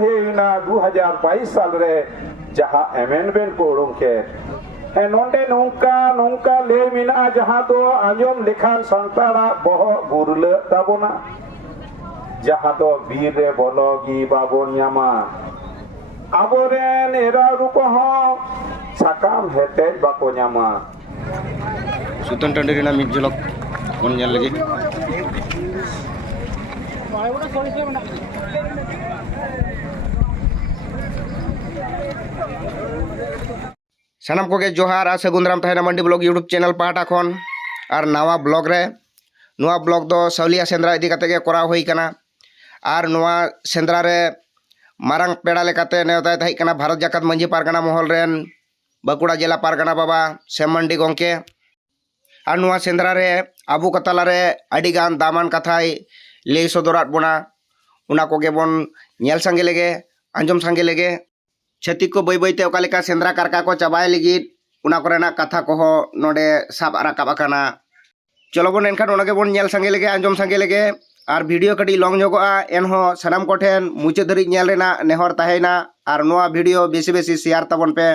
हेना 2022 साल रे जहां अमेंडमेंट को उडुंग के नोंडे नोंका नोंका ले मिना जहां दो आंजम लेखान संतारा बहो गुरले ताबोना जहां दो बीर रे बोलोगी बाबोन न्यामा आबोरेन एरा रुको हो साकाम हेते बाको न्यामा सुतन टंडी रेना मिट झलक बन नेल लगे सानाम को जोहार आ सगुंदराम तहना मंडी ब्लॉग यूट्यूब चैनल पाटा खन और नवा ब्लॉग रे नवा ब्लॉग दो सावलिया सेंद्रा इदी कते के कोरा होई कना और नवा सेंद्रा रे मारंग पेड़ा लेकाते नेवता तहि कना भारत जाकत मंजी पारगना महल रेन बाकुड़ा जिला पारगना बाबा सेम मंडी गंके और नवा सेंद्रा रे आबू कतला रे अडिगान दामान कथाय ले सदरात बोना उना कोगे बोन नेल संगे लेगे अंजम संगे लेगे छत्ती को बई बईते ओकालेका सेंद्रा कारका को चाबाय लगी उना कोरेना कथा को नोडे साब राकाब आकाना चलो बोन एनखान ओनागे बोन नेल संगे लेगे अंजम संगे लेगे और वीडियो कटी लॉन्ग जोगोआ एनहो सनाम कोठेन मुचे धरी नेल रेना नेहर ताहेना और नोआ वीडियो बेसी बेसी शेयर ताबन पे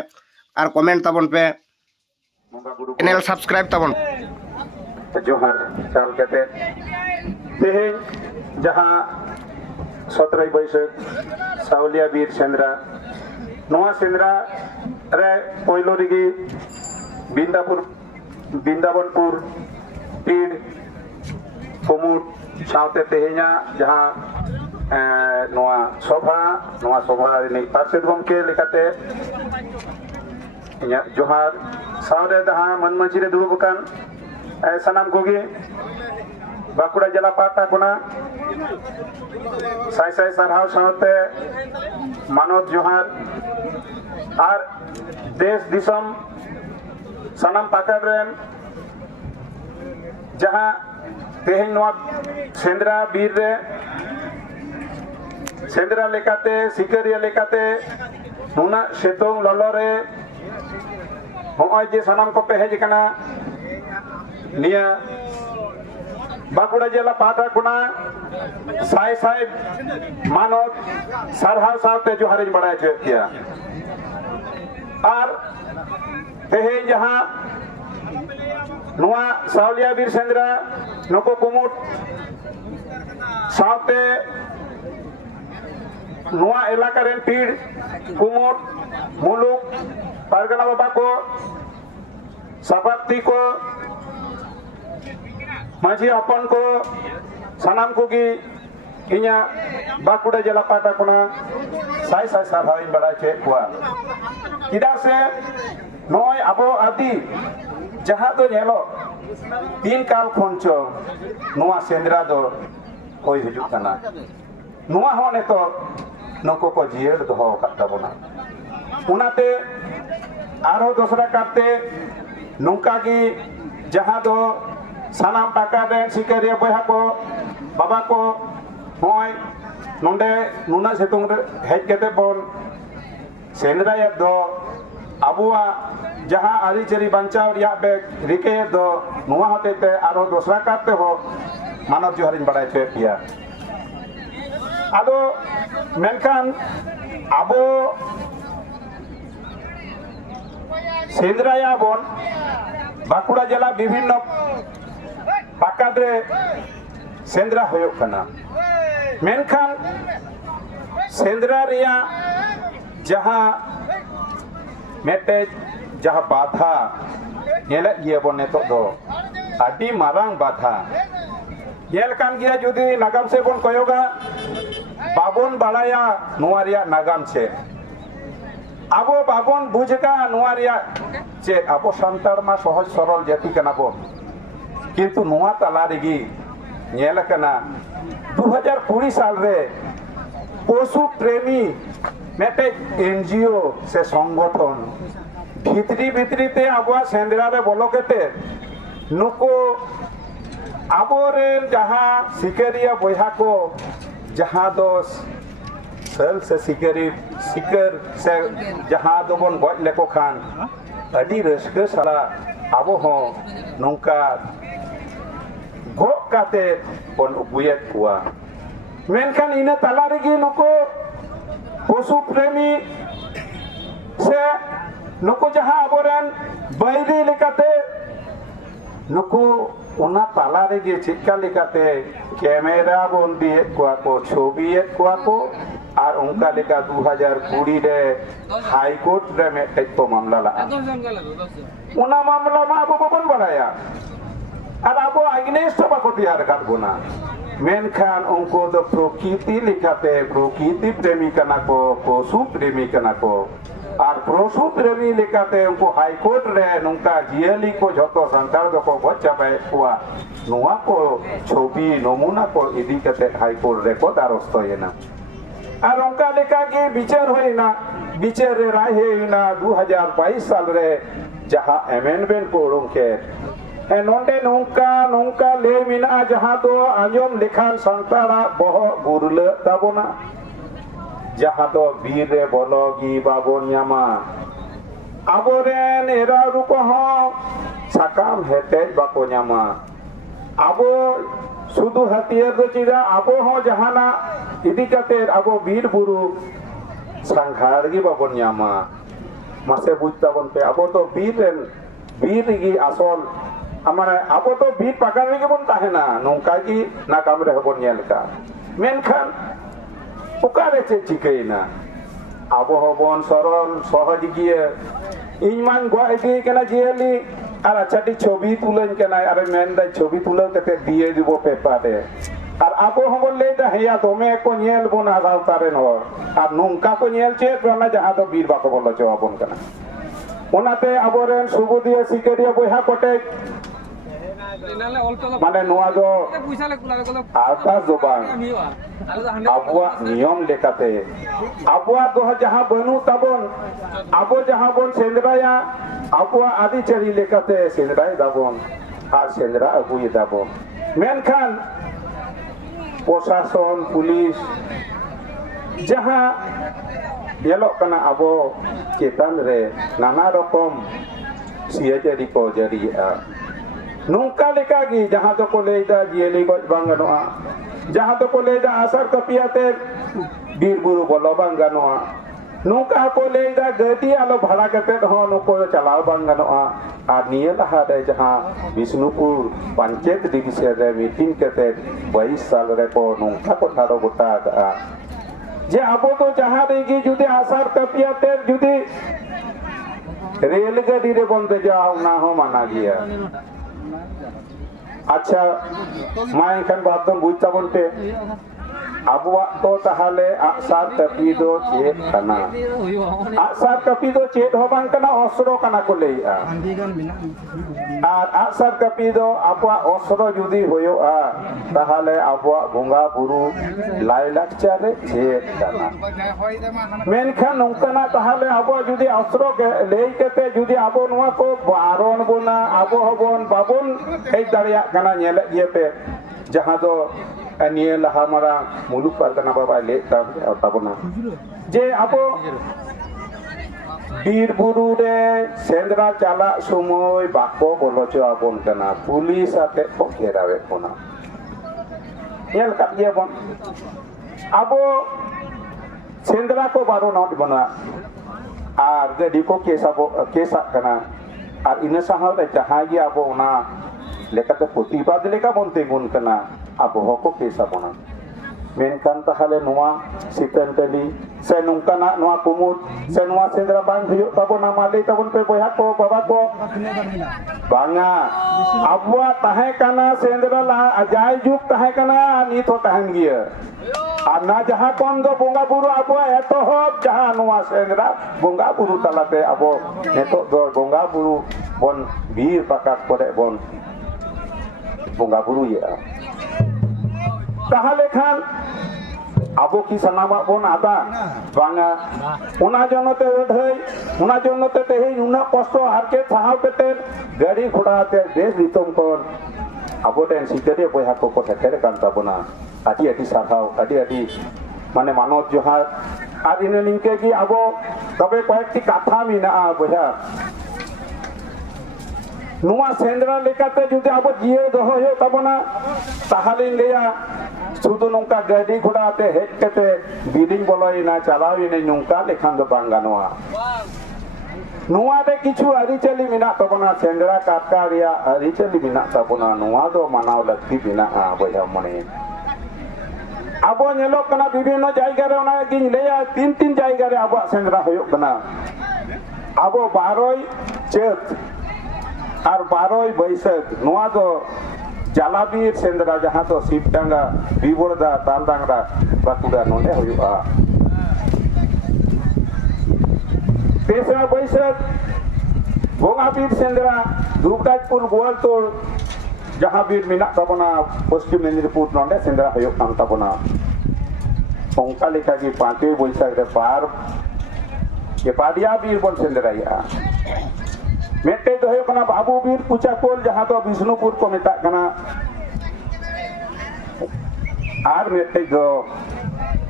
और कमेंट ताबन पे चैनल सब्सक्राइब ताबन जोहार चाल कते तेहें जहां 17 बैसाख सावलिया बीर सेंद्रा नोआ सेंद्रा रे पहिलो रिगी बिंदाबनपुर पीड़ कुमुट सावते तेहेኛ जहां नोआ सभा रे पार्षद गमके लेकाते जोहार सावरे जहां मनमंची रे दुड़ुब कान सनाम कोगी बाकुड़ा जिला पाटा कोना साई साई सारहाव सावते मानव जोहार और देश दिसम सनाम पाकड़ रेन जहां तेहें नोआ सेंद्रा बीर रे सेंद्रा लेकाते सिकरिया लेकाते नुना सेतोंग ललो रे होय जे सनाम को पे हेज कना निया बाकुड़ा जिला पाटा कोना साई साई मानव सारहाव सावते जोहारिन बड़ाय किया और तेहें जहां नोआ सावलिया बीर सेंद्रा नको कुमुट सावते नोआ इलाका रेन पीड़ कुमुट मुलुक पारगना बाबा को सपाती को माझी अपन को सनाम को की इन्या बाकुड़ा जिला पाटा कोना साई साई सारहाव बड़ा चे कुआ किदा से नोय अबो आदि जहां दो नेलो तीन काल खनचो नोआ सेंद्रा दो होय हिजु कना नोआ हो ने तो नको को जियर दो काटा बोना उनाते आरो दोसरा काटे नोंका की जहां दो सनाम पाका रे सिकरिया बहा को बाबा को होय नोंडे नुना सेतुंग हेज केते बोन सेंद्रा या दो अबुआ जहां आरिचरी बंचाव रिया बे रिके दो नुआ होते आरो दोसरा काटे हो मानव जोहारिन बड़ाय चे पिया आदो मेनखान आबो सेंद्राया बोन बाकुड़ा जिला विभिन्न पाकाद्रे सेंद्रा होयो कना मेनखान सेंद्रा रिया जहां मेटे जहां बाधा नेले गिया बोन नेतो दो आदि मारांग बाधा नेल कान गिया जुदी नागाम से बोन कयोगा बाबोन बालाया नोआ रिया नागाम से आबो बाबोन बुझगा नोआ रिया चे आबो संतार मा सहज सरल जाति कना बोन किंतु नोआ तला रेगी नेल कना 2020 साल रे पशु प्रेमी मेटे एनजीओ से संगठन भितरी भितरी ते आबो सेंद्रा रे बोलो केते नुको आबोरेन जहां सिकरिया बहा को जहां दो सल से सिकर से जहां दो बन गज लेको खान अडी रस्के साला आबो हो नौका गो काते बन उबुयत कुआ मेनखान इना तला रेगी नुको पशु प्रेमी से नुकु जहां अबोरेन बैरी लेकाते नुकु उना ताला रेगे चिक्का लेकाते कैमरा बंदी को छवि को और उनका लेका 2020 रे हाई कोर्ट रे में तो मामला ला उना मामला मा अब बबन बनाया और अब अगेंस्ट बाको तैयार कर बोना मेनखान उनको तो प्रकृति लेकाते प्रकृति प्रेमी कना को पशु प्रेमी कना को और पशु प्रेमी लेकाते उनको हाई कोर्ट रे नुका जियली को जतो संतार दो को बचाबे हुआ नुआ को छवि नमूना को इदी कते हाई कोर्ट रे को दारस्तो येना और उनका लेका की विचार होइना विचार रे राय होइना 2022 साल रे जहां अमेंडमेंट को उनके नोंडे नौका ले मिना जहां तो आंजम लेखान संतारा बहो गुरले ताबोना जहां तो बीर रे बोलोगी बाबोन न्यामा आबोरेन एरा रुको हो साकाम हेते बाको न्यामा आबो सुदु हथियार दो चिरा आबो हो जहाना इदी कते आबो बीर बुरु संघार गी बाबोन न्यामा मासे बुझता बन पे आबो तो बीर गी आसल हमारे आबो तो बीर पकड़ गे बन ताहेना नौका की ना काम रे बन नेल का मेनखान उकारे चे चिकैना आबो हबन सरल सहज गिए इनमान गो इदी केना जियली আর আচ্ছাটি ছবি তুলেন কেন আর মেন দাই ছবি তুলে কেতে দিয়ে দিব পেপারে আর আবো হবলে দা হেয়া দমে কো নিয়েল বনা দাও তারে ন আর নুনকা কো নিয়েল চে না যাহা তো বীর বাকো বলো জবাবন কেন ওনাতে আবরেন সুবুদিয়া সিকেরিয়া বইহা কোটে মানে নোয়া দো আকাশ জবান আবুয়া নিয়ম লেখাতে আবুয়া দো যাহা বনু তাবন আবো যাহা বন সেন্দ্রায়া আবুয়া আদি চারি লেখাতে সেন্দ্রাই দাবন আর সেন্দ্রা আগুই দাবন মেনখান প্রশাসন পুলিশ যাহা nyelok kana abo chetan re nana rokom sia jadi ko jadi nungka leka gi jaha to ko leida jieli goj bang ganoa jaha to ko leida asar kapiate bir buru bolo bang ganoa nungka ko leida gadi alo bhada kate ho nuko chalao bang ganoa ar niye laha de jaha Bisnupur panchet division re meeting kate 22 sal re ko nungka ko tharo gota ka যে আবো তো যাহা দেখি যদি আসার কাপিয়াতে যদি রেলগাড়ি রে বলতে যাও না হো মানা গিয়া আচ্ছা মাই খান বাদন বুঝতা বলতে আবুয়া তো তাহলে আসার কাপিদো চেত কানা আসার কাপিদো চেত হবাং কানা অস্ত্র কানা কো লেইয়া আর আসার কাপিদো আবুয়া অস্ত্র যদি হইওয়া তাহলে আবুয়া বঙ্গা বুরু লাই লাকচারে চেত কানা মেনখান নংকানা তাহলে আবুয়া যদি অস্ত্র লেই কেতে যদি আবো নোয়া কো বারণ বনা আবো হবন বাবন এই দাঁড়িয়া কানা নেলে ইয়েতে যাহা তো নিয়ে লাহা মারা মুলুক পারগানা বাবা লে তাবনা যে আবো বীর বুরু রে সেন্দ্রা চালা সময় বাকো বলছ আপন কানা পুলিশ আতে কো ঘেরাবে কোনা নেল কাপ গিয়া বন আবো সেন্দ্রা কো বারো নট বনা আর গডি কো কেসা কানা আর ইনে সাহাও তে যাহা গিয়া আবো না লেকাতে প্রতিবাদ লেকা বনতে গুণ কানা আবো হকো কেসা বনা মেনকান তাহলে নোয়া সিতেন্টালি সে নুনকানা নোয়া কুমুদ সে নোয়া সেন্দ্রা বাং হইও তাবো না মালে তাবন পে বয়া কো বাবা কো বাঙা আবুয়া তাহে কানা সেন্দ্রা লা আজাই যুগ তাহে কানা নি তো তাহেন গিয়া আর না যাহা কোন দো বঙ্গা বুরু আবুয়া এত হব যাহা নোয়া সেন্দ্রা বঙ্গা বুরু তালাতে আবো নেতো দো বঙ্গা বুরু বন বীর পাকাত করে বন বঙ্গা বুরু ইয়া তাহলে খান আবো কি সানামা বন আদা বাঙা ওনা জনতে ওধই ওনা জনতে তেহি উনা কষ্ট হারকে সাহাও পেতে গাড়ি ঘোড়াতে দেশ রিতম কোন আবো টেন সিতেরে বইহা কো কথা কেরে কান্তা বনা আদি আদি সাহাও আদি মানে মানব জহার আর ইনে লিংকে কি আবো তবে কয়েকটি কথা মিনা বইহা নোয়া সেন্দ্রা লেকাতে যদি আবো জিয়ে দহ হয়ে তাবনা তাহলে লেয়া शुद्ध नौका गाड़ी घोड़ा ते हेज कते बिडिंग बोलोइना चलाविने नौका लेखान दो बांग गानोआ नुआ दे किछु अरिचली मिना तबना सेंद्रा काटका रिया अरिचली मिना तबना नुआ दो मानाव लगती बिना बया मने अब नेलो कना विभिन्न जायगा रे ओना गिन लेया तीन तीन जायगा रे अब सेंद्रा होयो कना अब 12 चैत और 12 बैसाख नुआ दो जालाबीर सेंद्रा जहां तो शिवटांगा बिबोरदा तालडांगरा बाकुड़ा नोंदे होयुआ तेसरा बैसाख बोंगाबीर सेंद्रा दुबराजपुर गोवालतोड़ जहां बीर मिना तबना पश्चिम मेदिनीपुर नोंदे सेंद्रा होयो कान तबना ओंका लेखा की 5वें बैसाख रे पार के पाडिया बीर बन सेंद्राया मेटे दो होयो कना बाबू बीर पुचाकोल जहां तो विष्णुपुर को मेता कना आर मेटे दो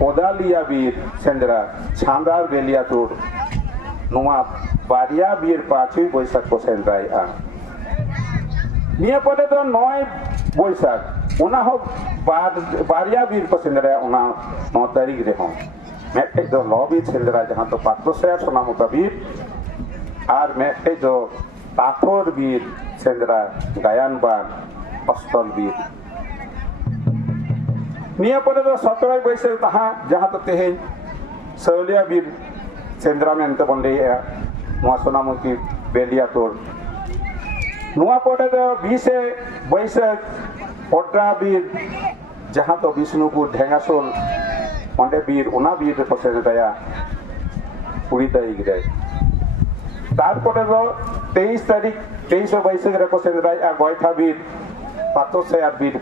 ओदालिया बीर सेंद्रा छांदार बेलियातुर नुआ बारिया बीर 5वें बैसाख को सेंद्राया निया पड़े तो 9 बैसाख उना हो बारिया बीर को सेंद्राया उना 9 तारीख रे हो मेटे दो लॉबी सेंद्रा जहां तो पातो से सोनामुका बीर और मेटे जो पाथर बीर सेंद्रा गायन बान अस्तल बीर निया पड़े तो 17 बैसाख तहा जहां तो तेहे सौलिया बीर सेंद्रा में अंत बन रही है नुआ सोनामुखी बेलियातोड़ नुआ पड़े तो 20 बैसाख ओड्रा बीर जहां तो विष्णुपुर ढेंगासोल अंडे बीर उना बीर को सेंद्राया 20 तारीख रे तारपरे दो 23 तारीख 23 बैसाख रे को सेंद्राया गोयठा बीर पातोसेयार बीर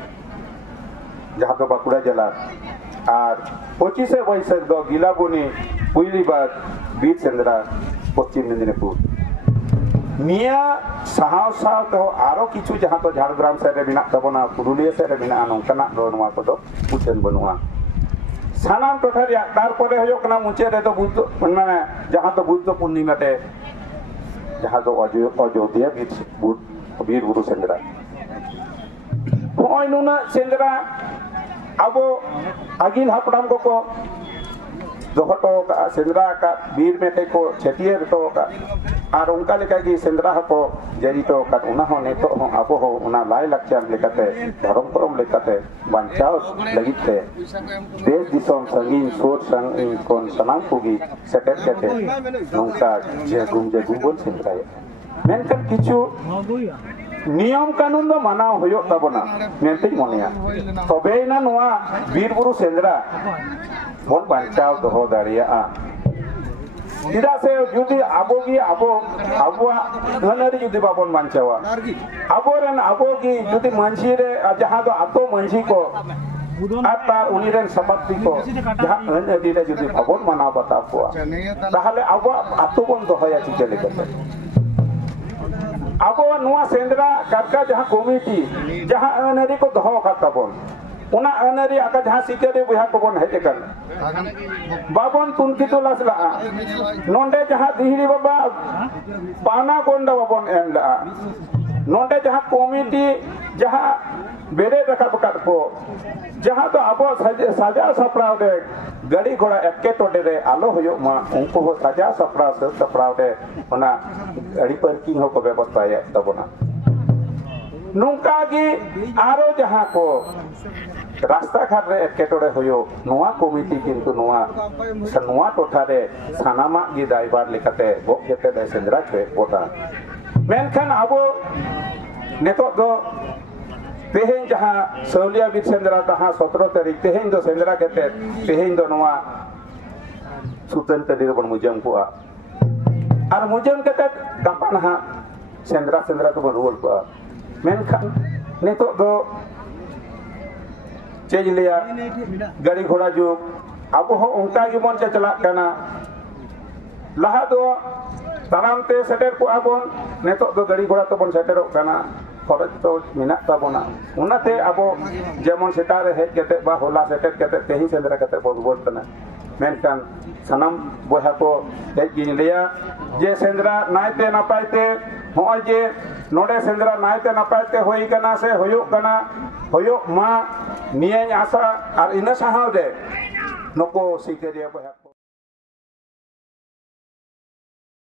जहां तो बाकुड़ा जिला और 25 बैसाख दो गिलाबुनी पुइलीबाग बीर सेंद्रा पश्चिम मेदिनीपुर निया साहाव साव तो आरो किछु जहां तो झाड़ग्राम से रे बिना तबना पुरुलिया से रे बिना नोंकना दो नुआ को दो मुचेन बनुआ सानाम टोठारिया तारपरे होयो कना मुचे रे तो बुद्ध माने जहां तो बुद्ध पूर्णिमा ते जहां तो अयोध्या बीर गुरु सेंद्रा होय नुना सेंद्रा अब आगिल हापड़ाम को दोहटो का सेंद्रा का बीर मेटे को छेटियर तो का और उनका लेका की सेंद्रा को जरी तो का उना हो ने तो अब हो उना लाय लक्षण लेकाते धर्म परम लेकाते बांचाव लगिते देश दिसोम संगीन सोर संगीन कोन सनाम कुगी सेटेट केते नोंका जेगुम बोल सेंद्रा मेनकन किछु नियम कानून दो मानाव होयो तबना मेनते मनेया तबेना नुआ बीर बुरु सेंद्रा बोन बांचाव दोहो दाड़िया चिदा से जुदी आबोगी आबो आबुआ घनरी जुदी बाबन बांचावा आबोरेन आबोगी जुदी मंझी रे जहां दो आतो मंझी को आता उनीरेन सपत्ति को जहां घनरी रे जुदी बाबन मानाव बता हुआ ताहले आबो आतो बन दोहया चिजे लेकते अब नुआ सेंद्रा काटका जहां कमिटी जहां अनरी को दोहो खाताबन उना अनरी आका जहां सिकरे बुहा को बन हेजे कर बाबन तुनकी तो लसला नोंडे जहां दिहरी बाबा पाना कोंडा बाबन एमला नोंडे जहां कमिटी जहां बेरे रखा बकात को जहां तो अब साजा सपड़ाव दे गाड़ी घोड़ा एके टोडे रे आलो होयो मा उनको हो साजा सपड़ाव दे ओना गाड़ी पार्किंग हो को व्यवस्था है तबना नुका की आरो जहां को रास्ता घाट रे एके टोडे होयो नोआ कमिटी किंतु नोआ टोठा रे सानामा गी दायबार लेकाते गो केते दे सेंद्रा छे ओटा मेनखान आबो नेतो दो तेहें जहां सौलिया बीर सेंद्रा तहां 17 तारीख तेहें दो सेंद्रा केते तेहें दो नुआ सुतन तदी बन मुजम को और मुजम केते गापा नहा सेंद्रा तो बन रुवल को मेनखान नेतो दो चेज लिया गाड़ी घोड़ा जो अब हो उनका की मन चला कना लहा दो ताराम ते सेटर को आबन नेतो दो गाड़ी घोड़ा तो बन सेटरो कना खरच तो मिना ताबोना उनाते अब जेमन सेटा रे हेज केते बा होला सेटेट केते तेही सेंद्रा केते बोल तना मेनकान सनम बोहा को हेज गिन लिया जे सेंद्रा नायते नापायते होय जे नोडे सेंद्रा नायते नापायते होई कना से होयो मा नियें आशा और इन साहाव दे नुको सिकेरिया को